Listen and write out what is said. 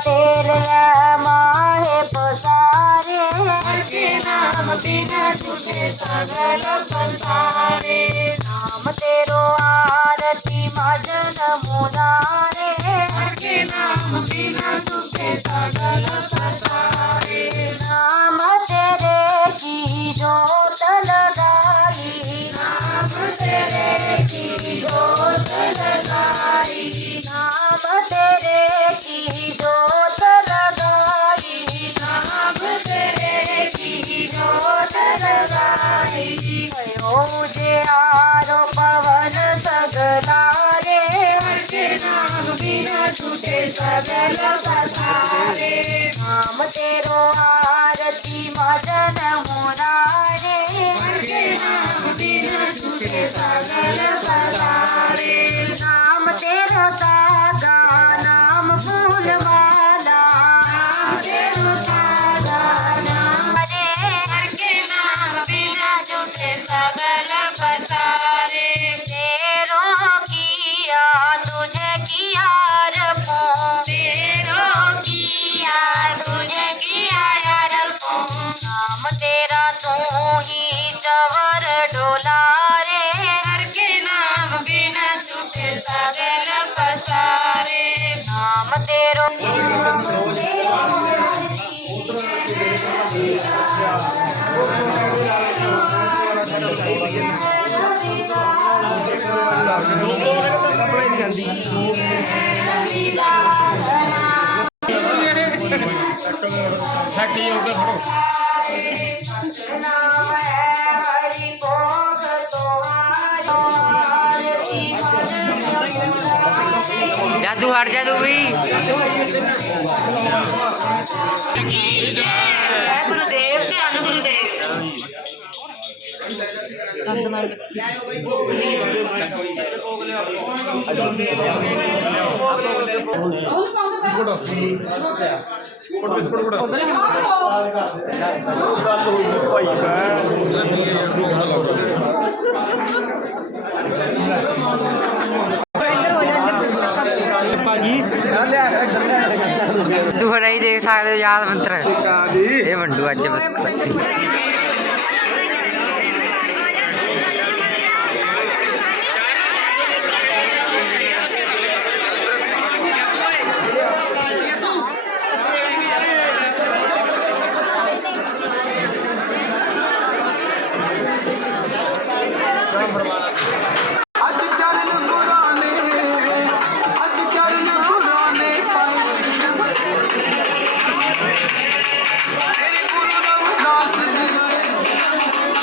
तेरे माहे पसारे हरे नाम बिना छूटे सगल संसारे। नाम तेरो आरती भजन मुदारे हरे नाम तुझे सगल पसारे नाम तेरो आरती मदन मुरारे नाम तेरा तुझे सगल पसारे तेरा तू ही जवर डोला रे हर के नाम बिना छूटे सगल पसारे। नाम तेरो। ਸੱਟ ਜੋ ਕੇ ਫੜੋ ਨਾਮ ਹੈ ਹਰੀ ਭੋਗ ਜਾਦੂ ਬਿਸਕੁਟ ਬਿਸਕੁਟ ਬੜਾ ਉਹ ਗੱਲ ਹੋਈ ਭਾਈ ਭਾਜੀ ਤੂੰ ਹਣਾ ਹੀ ਦੇਖ ਸਕਦੇ ਹੋ ਯਾਦ ਮੰਤਰ। ਇਹ ਵੰਡੂ ਅੱਜ ਬਿਸਕੁਟ